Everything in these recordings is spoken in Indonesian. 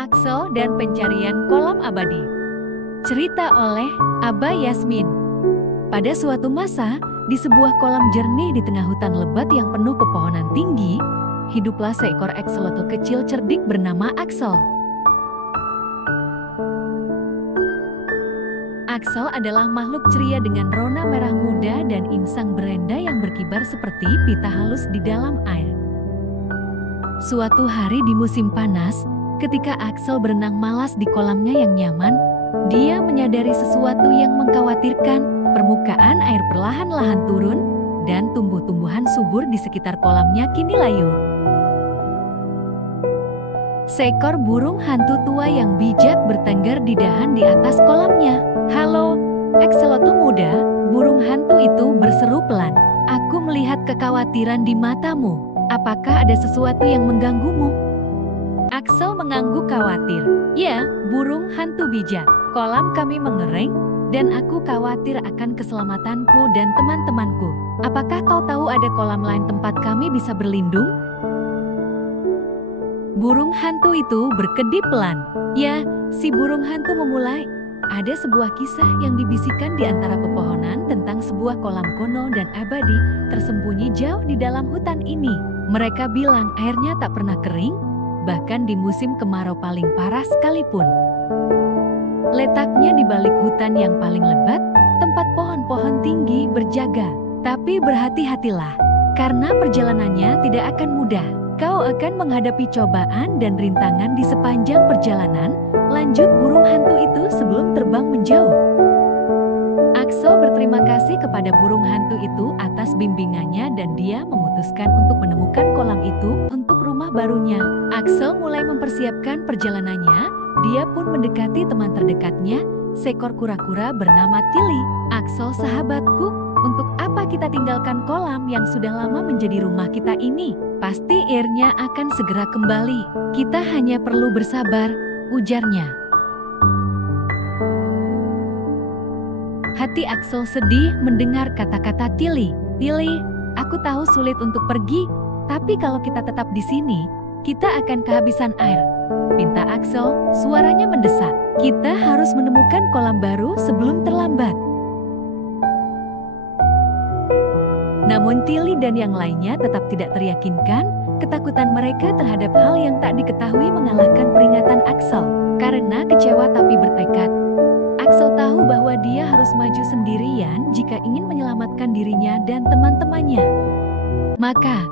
Axel dan Pencarian Kolam Abadi. Cerita oleh Aba Yasmin. Pada suatu masa, di sebuah kolam jernih di tengah hutan lebat yang penuh pepohonan tinggi, hiduplah seekor akselotl kecil cerdik bernama Axel. Axel adalah makhluk ceria dengan rona merah muda dan insang berenda yang berkibar seperti pita halus di dalam air. Suatu hari di musim panas, ketika Axel berenang malas di kolamnya yang nyaman, dia menyadari sesuatu yang mengkhawatirkan. Permukaan air perlahan-lahan turun, dan tumbuh-tumbuhan subur di sekitar kolamnya kini layu. Seekor burung hantu tua yang bijak bertengger di dahan di atas kolamnya. "Halo, akselotl muda," burung hantu itu berseru pelan. "Aku melihat kekhawatiran di matamu. Apakah ada sesuatu yang mengganggumu?" Axel mengangguk khawatir. "Ya, burung hantu bijak, kolam kami mengering, dan aku khawatir akan keselamatanku dan teman-temanku. Apakah kau tahu ada kolam lain tempat kami bisa berlindung?" Burung hantu itu berkedip pelan. "Ya," si burung hantu memulai. "Ada sebuah kisah yang dibisikkan di antara pepohonan tentang sebuah kolam kuno dan abadi tersembunyi jauh di dalam hutan ini. Mereka bilang airnya tak pernah kering, bahkan di musim kemarau paling parah sekalipun. Letaknya di balik hutan yang paling lebat, tempat pohon-pohon tinggi berjaga. Tapi berhati-hatilah, karena perjalanannya tidak akan mudah. Kau akan menghadapi cobaan dan rintangan di sepanjang perjalanan," lanjut burung hantu itu sebelum terbang menjauh. Axel berterima kasih kepada burung hantu itu atas bimbingannya dan dia memutuskan untuk menemukan kolam itu untuk rumah barunya. Axel mulai mempersiapkan perjalanannya. Dia pun mendekati teman terdekatnya, seekor kura-kura bernama Tilly. "Axel sahabatku, untuk apa kita tinggalkan kolam yang sudah lama menjadi rumah kita ini? Pasti airnya akan segera kembali. Kita hanya perlu bersabar," ujarnya. Hati Axel sedih mendengar kata-kata Tilly. "Tilly, aku tahu sulit untuk pergi, tapi kalau kita tetap di sini, kita akan kehabisan air," pinta Axel, suaranya mendesak. "Kita harus menemukan kolam baru sebelum terlambat." Namun Tilly dan yang lainnya tetap tidak teryakinkan. Ketakutan mereka terhadap hal yang tak diketahui mengalahkan peringatan Axel. Karena kecewa tapi bertekad, Axel tahu bahwa dia harus maju sendirian jika ingin menyelamatkan dirinya dan teman-temannya. Maka,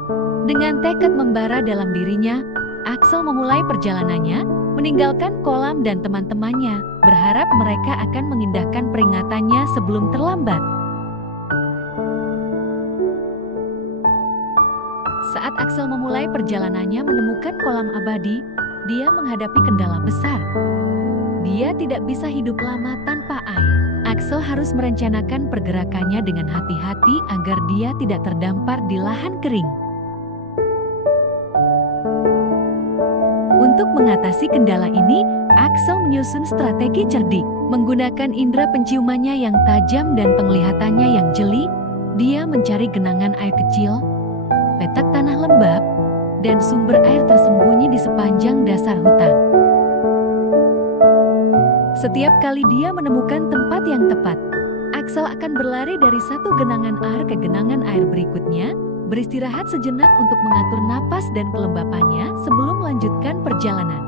dengan tekad membara dalam dirinya, Axel memulai perjalanannya, meninggalkan kolam dan teman-temannya, berharap mereka akan mengindahkan peringatannya sebelum terlambat. Saat Axel memulai perjalanannya menemukan kolam abadi, dia menghadapi kendala besar. Dia tidak bisa hidup lama tanpa air. Axel harus merencanakan pergerakannya dengan hati-hati agar dia tidak terdampar di lahan kering. Untuk mengatasi kendala ini, Axel menyusun strategi cerdik. Menggunakan indera penciumannya yang tajam dan penglihatannya yang jeli, dia mencari genangan air kecil, petak tanah lembab, dan sumber air tersembunyi di sepanjang dasar hutan. Setiap kali dia menemukan tempat yang tepat, Axel akan berlari dari satu genangan air ke genangan air berikutnya, beristirahat sejenak untuk mengatur napas dan kelembapannya sebelum melanjutkan perjalanan.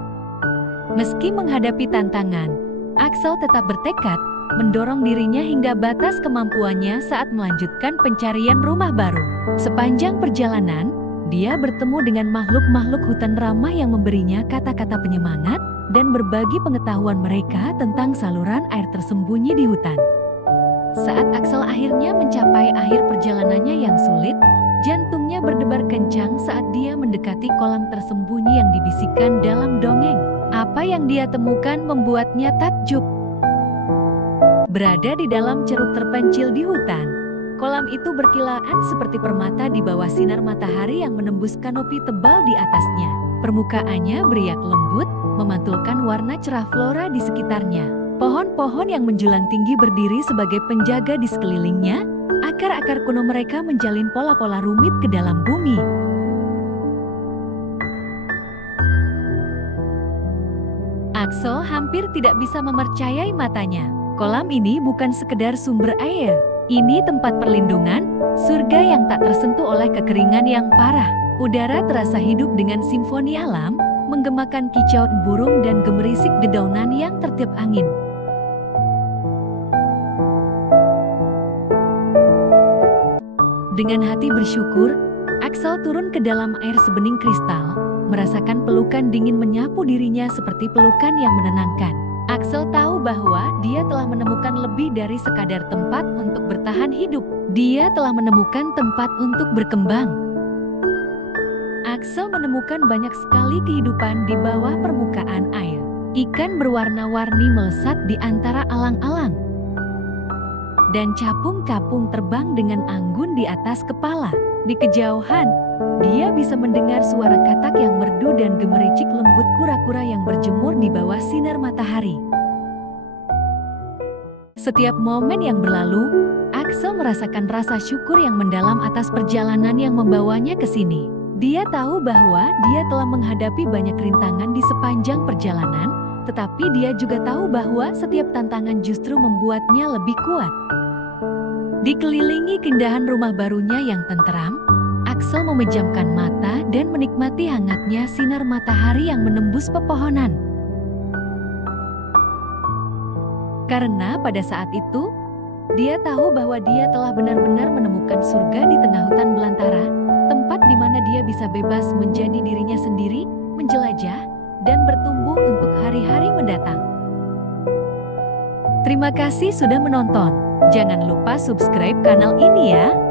Meski menghadapi tantangan, Axel tetap bertekad, mendorong dirinya hingga batas kemampuannya saat melanjutkan pencarian rumah baru. Sepanjang perjalanan, dia bertemu dengan makhluk-makhluk hutan ramah yang memberinya kata-kata penyemangat dan berbagi pengetahuan mereka tentang saluran air tersembunyi di hutan. Saat Axel akhirnya mencapai akhir perjalanannya yang sulit, jantungnya berdebar kencang saat dia mendekati kolam tersembunyi yang dibisikkan dalam dongeng. Apa yang dia temukan membuatnya takjub. Berada di dalam ceruk terpencil di hutan, kolam itu berkilaan seperti permata di bawah sinar matahari yang menembus kanopi tebal di atasnya. Permukaannya beriak lembut, memantulkan warna cerah flora di sekitarnya. Pohon-pohon yang menjulang tinggi berdiri sebagai penjaga di sekelilingnya. Akar-akar kuno mereka menjalin pola-pola rumit ke dalam bumi. Axel hampir tidak bisa mempercayai matanya. Kolam ini bukan sekedar sumber air. Ini tempat perlindungan, surga yang tak tersentuh oleh kekeringan yang parah. Udara terasa hidup dengan simfoni alam, menggemakan kicauan burung dan gemerisik dedaunan yang tertiup angin. Dengan hati bersyukur, Axel turun ke dalam air sebening kristal, merasakan pelukan dingin menyapu dirinya seperti pelukan yang menenangkan. Axel tahu bahwa dia telah menemukan lebih dari sekadar tempat untuk bertahan hidup. Dia telah menemukan tempat untuk berkembang. Axel menemukan banyak sekali kehidupan di bawah permukaan air. Ikan berwarna-warni melesat di antara alang-alang. Dan capung-capung terbang dengan anggun di atas kepala. Di kejauhan, dia bisa mendengar suara katak yang merdu dan gemericik lembut kura-kura yang berjemur di bawah sinar matahari. Setiap momen yang berlalu, Axel merasakan rasa syukur yang mendalam atas perjalanan yang membawanya ke sini. Dia tahu bahwa dia telah menghadapi banyak rintangan di sepanjang perjalanan, tetapi dia juga tahu bahwa setiap tantangan justru membuatnya lebih kuat. Dikelilingi keindahan rumah barunya yang tenteram, Axel memejamkan mata dan menikmati hangatnya sinar matahari yang menembus pepohonan. Karena pada saat itu, dia tahu bahwa dia telah benar-benar menemukan surga di tengah hutan belantara, tempat di mana dia bisa bebas menjadi dirinya sendiri, menjelajah, dan bertumbuh untuk hari-hari mendatang. Terima kasih sudah menonton. Jangan lupa subscribe kanal ini ya.